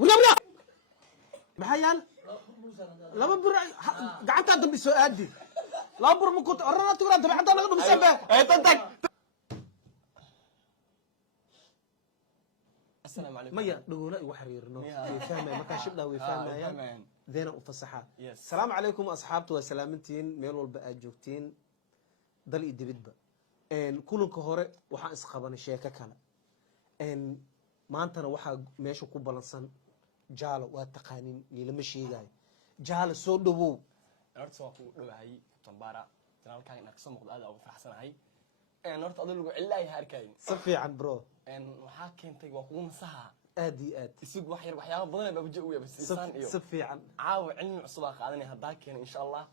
ولا محيان لما بر قعدت ادم بسؤال دي لا بر ما كنت انا تقول انت بعد انا بسبه اي تنتك السلام عليكم ميا دغولا وحريرنا فاهمه ما كان شبدا وفاهمه دينا وفصحى السلام عليكم اصحابتي وسلامتين ميل walba aad joogtiin dal iyo dibadba kulanka hore waxaan isqabanay sheeko kale maantana waxa meesha ku balansan jaalo waa taqaanin lama sheegayo jaalo soo dhawow horta waa ku dhawahay tambara janaalkaaga inaad kasoo muuqdo aad ugu faraxsanahay horta adoo lagu cilaay harkayn si fiican bro waxaa keentay waa kugu nasaha aad iyo aad isig wax yar waxyaabo badan baa wajiga u yabsiisan iyo si fiican caawa cilmi cusub aan qaadanay hadaa keenay insha Allah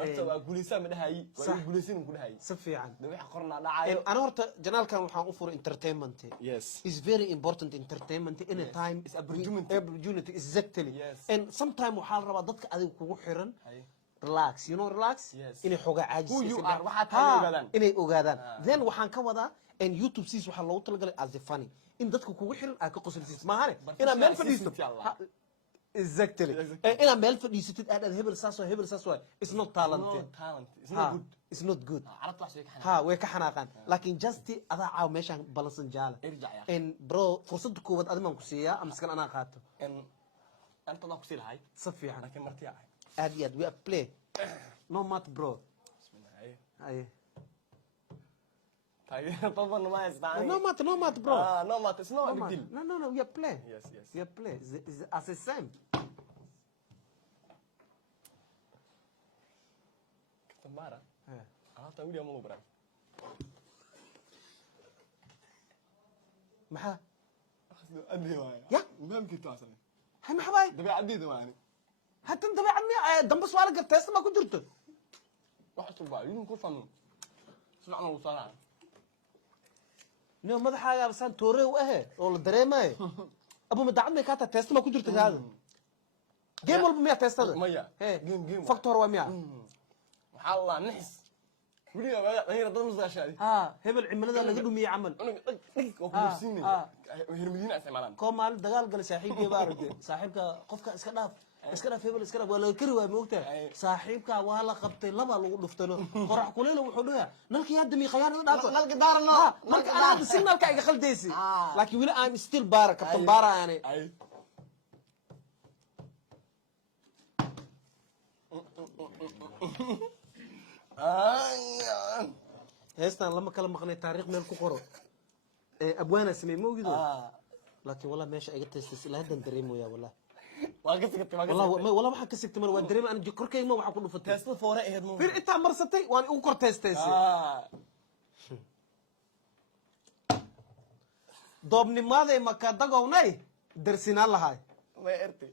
horta waa guulaysaa ma dhahay waa guulaysin ku dhahay si fiican wax qorna dhacayo ana horta janaalkan waxaan u furay entertainment yes is very important entertainment in a time is opportunity exactly and sometimes waxaa la rabaa dadka adiga kugu xiran relax you know relax Yes. inay xogaa caajis ogaadaan inay ogaadaan then waxaan ka wadaa and youtube sees waxa loogu talagalay as a funny in dadka kugu xiran aad ka qosolsiis maahane ina meel fadhiisto exactly ina meel fadhiisatid aad hebel saas waa it's not talent it's not good ha way ka xanaaqan laakiin just adaa caaw meeshan balansan jaala and bro fursad koowaad adiman ku siiyaa ama iskan anaa qaato anta ku siilahay si fiican laakiin martiya aad iyo aad we play no mat bro aye طبعا ما يستعني no mat bro no mat it's not a big deal no we play yes we play is as the same tambara انا تاولي امو برا maxaa ادي واي يا ما يمكن تواصل hay maxbay دبي عدي دواني hatta dabeecad miya damba su'aal gartaysta ma ku jirto wax tuba inuu ku fahmo su'aal uu saara niyo madaxaaga absan toore u ahe oo la dareemayo abu madacad may ka ta test ma ku jirto gaado game walba miya testada maya game factor waa miya waxa Allah nixis wiliga ayra dad musdaashaadi hebel cimilada laga dhumiye camal oo ku siinay hermidina isticmaalaan ko maal dagaal gal saaxiibkii baarade saaxiibka qofka iska dhaaf hebel iska dhaaf waa laga kari waa moogtaa saaxiibka waa la qabtay laba lagu dhuftano qorax kuleel wuxuu dhahaa nalkii hadda mi khiyaanada dhaafo nalka daarno marka ana hadda signalka iga khaldaysi laakiin wili I'm still baara kabtan baara aanay heestan lama kala maqnay taariikh meel ku qoro abwaana samee moogido laakiin wala meesha iga teestas ilaa hadan dareemoya wala waa ka sigtay wala waxa ka sigtay mar waa dareem aan korkayma waxa ku dhufatay teestada foore aheed mo fir inta marsatay waan ugu kor teestaysay doobnimaday maka dagownay darsinaan lahay ma erti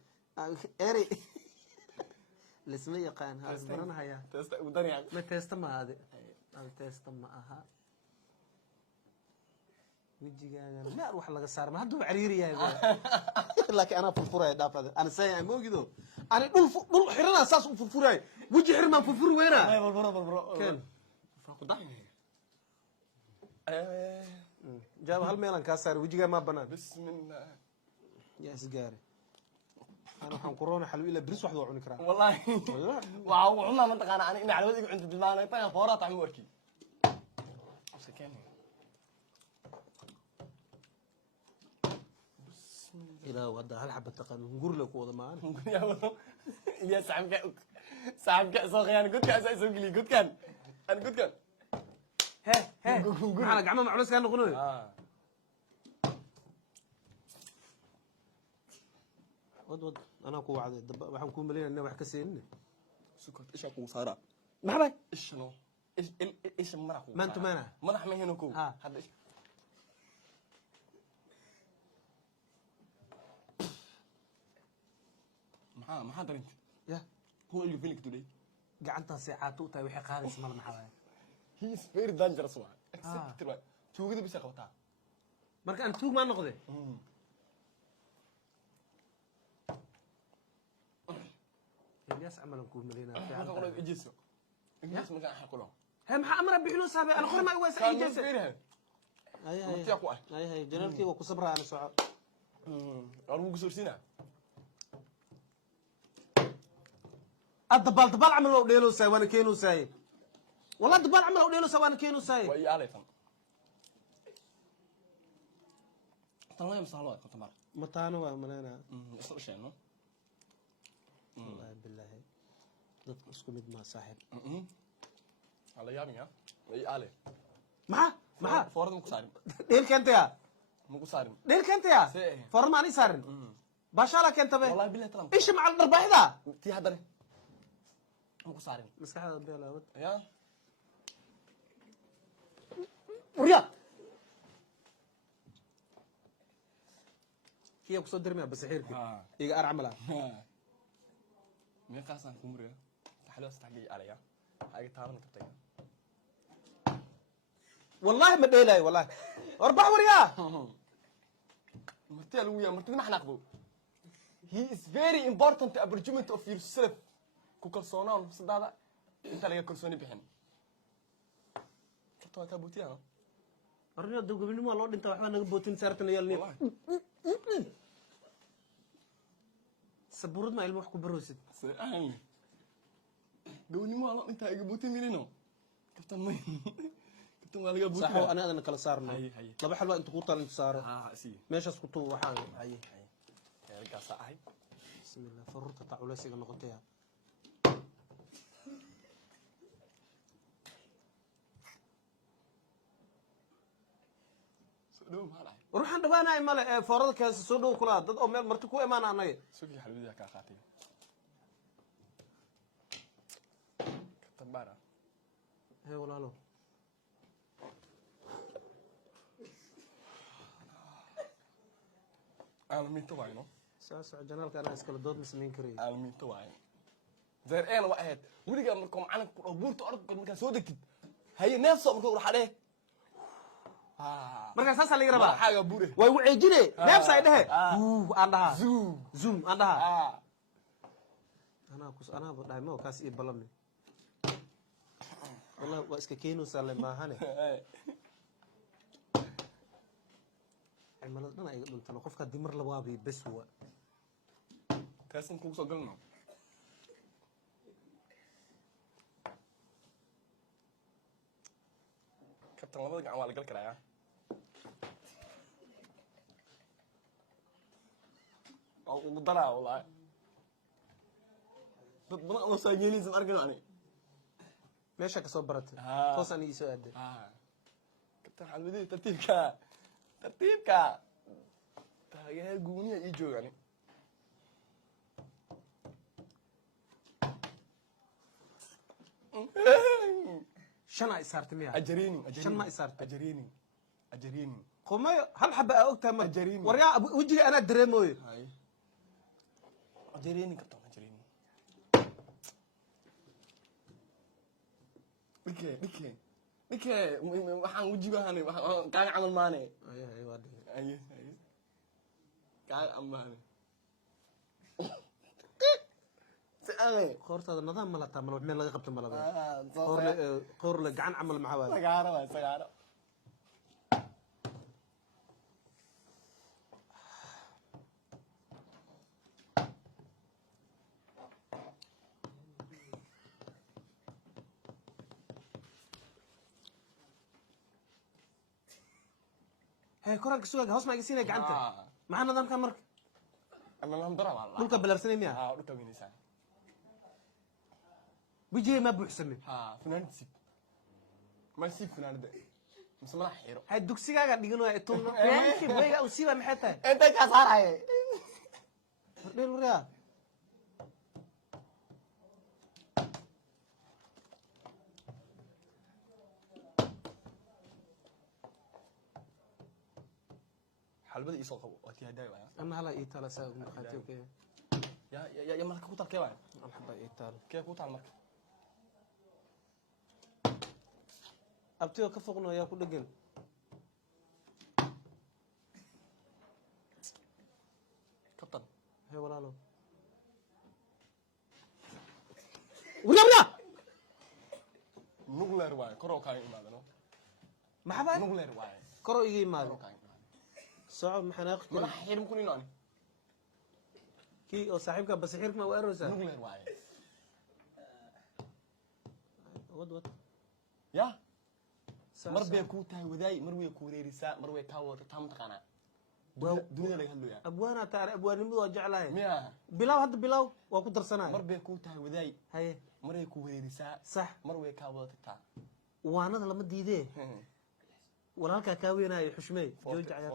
eri lisma yaqaan ha baranaya teesta u dariya ma teesta ma hade aan teesta ma aha wajigaaga ma wax laga saarma haduu cariiri yahay laakiin ana furfuray dhaafada ana say moogido ana dhul xirana saas u furfuray waji xirman furfur weena bro ken faqda jaab hal meelan ka saar wajiga ma banaan bismillah ya isgaari أنا waxaan ku roona xalwi ila bris wax loo cuni karaa wallahi waa uu cunaa ma taqaan ani ina calwad igu cunto dilmaanay taga foora taxmi warki sakeen ila wada hal xabad taqaan ngur la ku wada maan ya saxibka soo qiyaan gudka soo gili gudkan an gudkan he ana gacmo macluus ka noqonayo ود انا كو وعد waxaan ku maleeyay inaan wax ka seenin sukot isha ku saara maxbay ishno ish mara ku maanta mana madax ma heno ku hada maxaa darinta ya who are you feeling today gacanta saacad u tahay wixii qaadis mal maxaa he is very dangerous one accept it tuugada bisa qabtaa marka aan tuug ma noqday الناس عملوا نكون ملينا في عالم هذا قولوا إجلسوا إجلس مكان حقولهم هم أمر بيحلو سابع أنا خير ما يواسع إجلس أي جنرالكي وكسبرها أنا سعى أرمو قصور سينا الدبال دبال عمل لو ديلو ساي وانا كينو ساي والله دبال عمل لو ديلو ساي وانا كينو ساي وي علي تم طلع مصالحه كنت مر متانو ملينا اصل شيء انه والله بالله dadku isku mid ma saaxib على يامي ها وي علي maxaa فورد مكو سارين dheel keentaya مكو سارين dheel keentaya سيه. foorna maani saarin baashaala keenta be والله بالله ترى isha macal dharbaaxida تي هدري مكو سارين maskaxda beelawad يا وريا kiya kusoo dirmaya basixiirki iga ar camala مين قاسم كمريا تحلو استحقي عليا حاجه تعالى كتبتها والله ما dheelay والله arbax وريا مرتي الويا مرتي ما حناقبو he is very important to argument of yourself ku kalsoonaan sadada inta laga kalsooni bixin kabta ka buutiya arina dugubnimo loo dhinta waxba naga bootin saartan yaalni saburud ma ilmo wax ku baroosid سأل قولي ما لا أنت أجيبوتي منينو كابتن مين كابتن ما لقى بوتي صح أنا كلا صارنا هاي طب حلوة أنت قطة أنت صار سي ماشي أسكتوا وحاجة هاي يا رجال صاحي بسم الله فررت تعالوا ليش أنا قلتها سودو ما لا روح عند وانا إمالة فررت كاس سودو كلا ضد أو مرتكو إيمان أنا سوفي حلوة كا خاتي كابتن بارا هي ولا له عالمين توعينو ساس جنالك أنا أسكال ضد مسلمين كريم عالمين توعين زير أنا واحد ولقى منكم عنك بورت أرض من سودك هي نفسه منكم روح عليه marka saas la yiraahdaa xaga bure way wacejine neefsa ay dhahe aan dhaha zoom aan dhaha ana dhahay ma kaas ii balami والله واسكا كينو سالم ما هني عمل دنا ايga dhuntan qofka dimar la waabi bes wa kaasan ku soo galno kabtan labada gacan waa la gal karaa oo ugu daraa wallahi dad badan oo saageynaysan arkaan meesha ka soo baratay toosan ii soo aaday kabtan xalwadii tartiibka taageer gooniya ii joogaan shan ay saartay miya ajareenin shan ma ay saartay ajareenin qomay hal xaba aa ogtaa ma Ajarini. waryaa wajiga ana dareemoyo hay ajareenin kabtan ajareenin dhike waxaan wajigahan kaaga camal maane ay waa dhigay ay kaaga amaane qoortaada nidaam ma lataa mal meel laga qabto malaba qoor la gacan camal maxaa waa sagaaro هي كورك سوق هوس ما يسينا قعنته معنا نظام كان مرك انا نهضر والله دولك بلارسني ميا دولك وينيسان بيجي ما بحسمي فنان سيب ما سيب فنان ده مسمى حيرو هاي دوكسيغا ديغنو اي تون يانكي بيغا وسيبا محيتا انت كا صار ديل وريا حلبدي يسوق وقتها داي وانا انا هلا ايتالا ساق مخاتيو كي يا مالك كوتال كي وانا الحبا ايتالا كي كوتال مالك ابتيو كفقنو يا كو دغن كابتن هي ولا لو ولا نوغلر واي كرو كاي imaadano maxaba نوغلر واي koro iga imaado soo maxanaaq ما حيرم كوني ناني كي او صاحبك بس حيرك ما ويروسا نوغلر واي ود يا مر بيكو تاي وداي مر ويكو ريريسا مر ويكاو تام تقانا دنيا لي هلو يا ابوانا تار ابوانimadu waa jeclahay ميا bilaw hadda bilaw waa ku darsanay مر بيكو تاي وداي haye مر ويكو ريريسا صح مر ويكاو تتا waanada lama diidee walaalka ka weenayo xushmey jooj ciyaar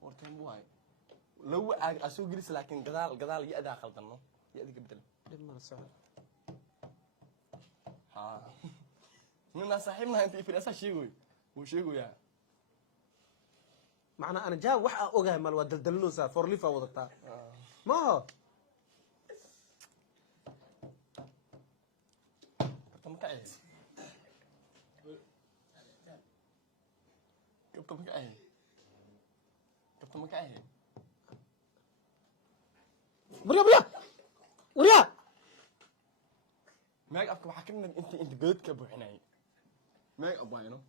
فورتين بواي لو اسو جلس لكن قدال يأدا خلطنو يأدي قبدل dhimma socod ها من صاحبنا انت في الاساس شيغوي وشيغو يا macna ana jaa waxa ogahay mal waa daldalnoosa forlifa wadataa ma مكعي كابتن مكعي كابتن مكعي وريا ماك افكر حكمنا انت قدتك ابو حناي ماك ابوينو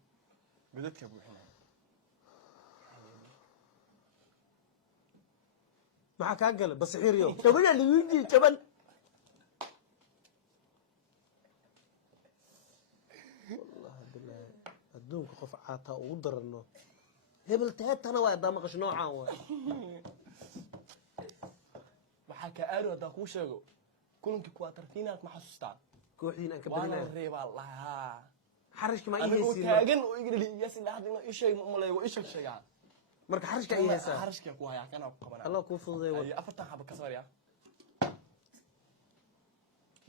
قدتك ابو حناي maxaa ka gal basiiriyo tabaya liwiji jaban wallahi billahi adduunka qof caata ugu darano hebel taatana waa dama qash noocaan waa waxa ka aaro hada ku sheego kulankii quarterfinal ma xasuustaa kooxdiin aan ka waana badinay reebaa laha xarishka ma anigu iheesiin taagan oo iga dhigay si dhaxdina ishay ma leeyo isha sheegaa marka xarishka iheesa harashka ku haya kana ku qabana Allah ku fududeey ay afartan xaba ka soo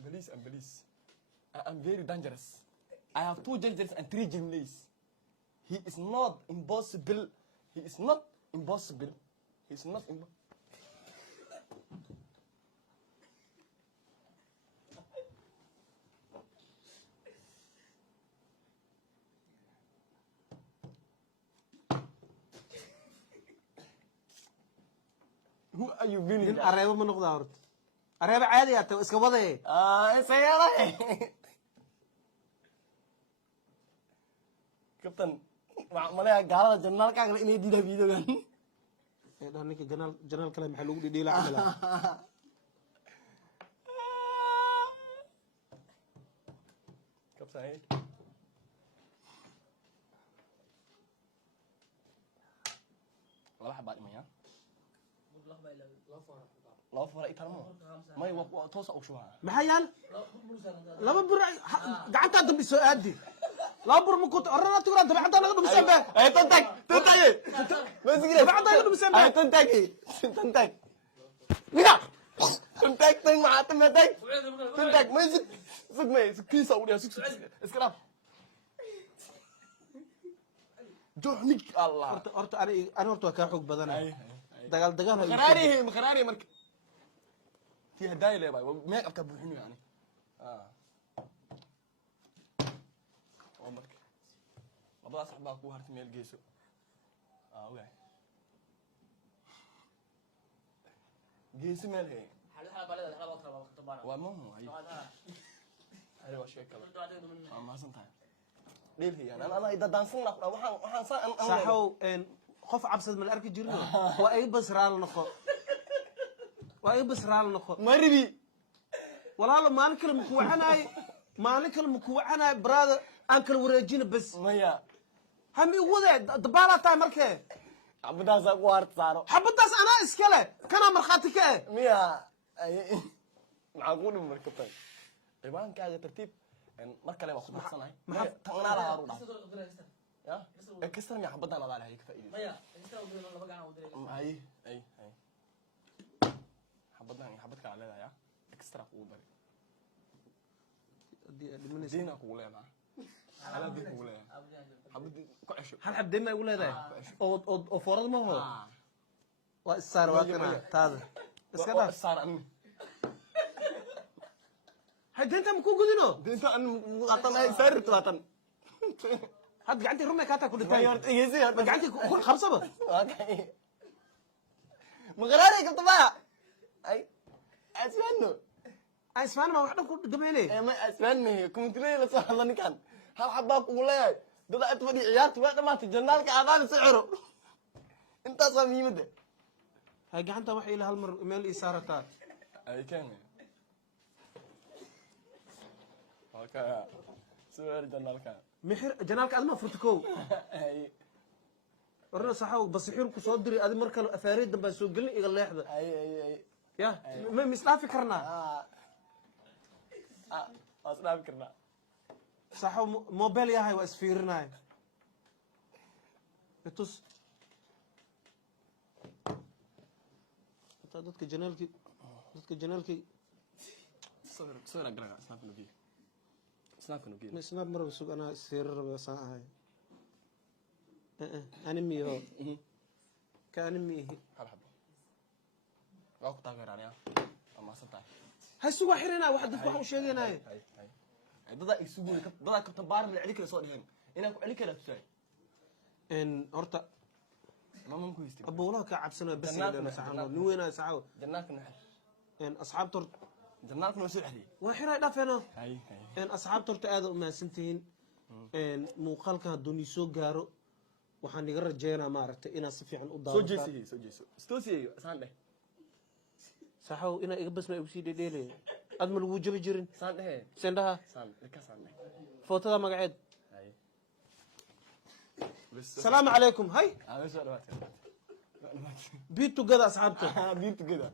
Police and police. I'm very dangerous. I have 2 judges and 3 gymnasts. He is not impossible. He is not impossible. He is not impossible. Who are you being? in areebo ma noqdaa horta areebo caadi ah taw iska waday سيارة كابتن مالها قالها جنال كان إني دي ده فيديو كان ee dhaninka janaal kale maxaa lagu dhidhiila camala كابتن هاي والله حبات مياه لا فرق ترمو ما يوقع توصل أو شوها maxaa yaal laba bur gacanta dambi soo aadi laba bur ma ku orana tuura dambi xataa naga dhumisan baa أي تنتك بس كده بعد هاي dhumisan baa تنتك نيجا تنتك مع تنتك ما يزك ما يزك كيس أولي سك اسكراف جوحنك الله horta ani horta waa kaa xoog badanay dagaal مخراري مرك في هدايا لي باي ما ابقى بوحني يعني عمرك والله صاحبك هو هرت ميل جيسو وي جيسو ميل هي حلها بلد حلها بطل طبعا ومهم هاي واش كلام ما سنتها ليه هي انا اذا دانسنا waxaan saxow qof cabsad mal arki jirno waa ay basraal noqo maribi walaalo maalin kale muku wacanaay brother aan kala wareejina bas maya hami wada dabaala taay markee abadaas ku hart saaro xabadaas anaa iskale kana marxaati ka miya معقول مركبتين عبان كاجا ترتيب marka le waa ku baxsanahay tanna la haru ya ekistan ya xabadan ala lahayd faa'iido maya ekistan oo laba gacan oo diray ay xabadan xabad kala leedahay extra ku bari diina ku leedahay ala diina ku leedahay xabad ku cesho hal xabdeena ugu leedahay oo foorad ma ho waa isaar waa kana taada iska dhaaf saar an هدينتا مكو غدينو دينتا ان وطن اي سارت وطن هاد قعدتي رمي كاتا كل تاي يزي قعدتي كل خمسه بس مغراري كنت بقى اي اسفان ما وحده كل قبيله ما اسفان كنت لي لا صح الله كان هل حباك ولا دد اتفدي عيارتي waa dhamaatay janaalka aadaan siciro inta samiimada هاي قعدتها waxay ila hal mar email isaarata ay keen اوكي سوير جنال كان محر جنالك أدم فرتكو اي ورنا صحاو بس يحيرك صدري أدم مركل أفاريد دم بسوق لي إيجال لحظة اي يا ما مسلا فكرنا اصلا فكرنا صحاو موبايل يا هاي واسفيرنا هاي بتوس dadka janaalkii صور اقرا سناب نوكي snaab maraba sug anaa isfiirin raba saan ahay animi ho ka animi ihi مرحبا واكو تاغير انا اما سنتاي hay suga xirina wax dadku waxa u sheeganay dada isugu dada ka tabaar min cili kala soo dhigeen inaan ku cili kala tusay horta ماما ku histay abowlaha ka cabsana bas inaan saxano nin weyn ay saxaw jannaadka naxar asxaabta jannaadka noo soo xiriir waa xiray dhafeena hay asxaabta horta aad u maasantihiin muuqaalka hadduu ni soo gaaro waxaan iga rajeynaa maaragtay inaad si fiican u daawato soo jeeso stoosiyo saan dheh saxaw inaa iga basma igu sii dhedheelay aad ma lagu jabi jirin saan dheh sendhaha saan ka saan dheh footada magaceed hay salaamu calaykum hay aa soo dhawaatay be together asxaabta biir together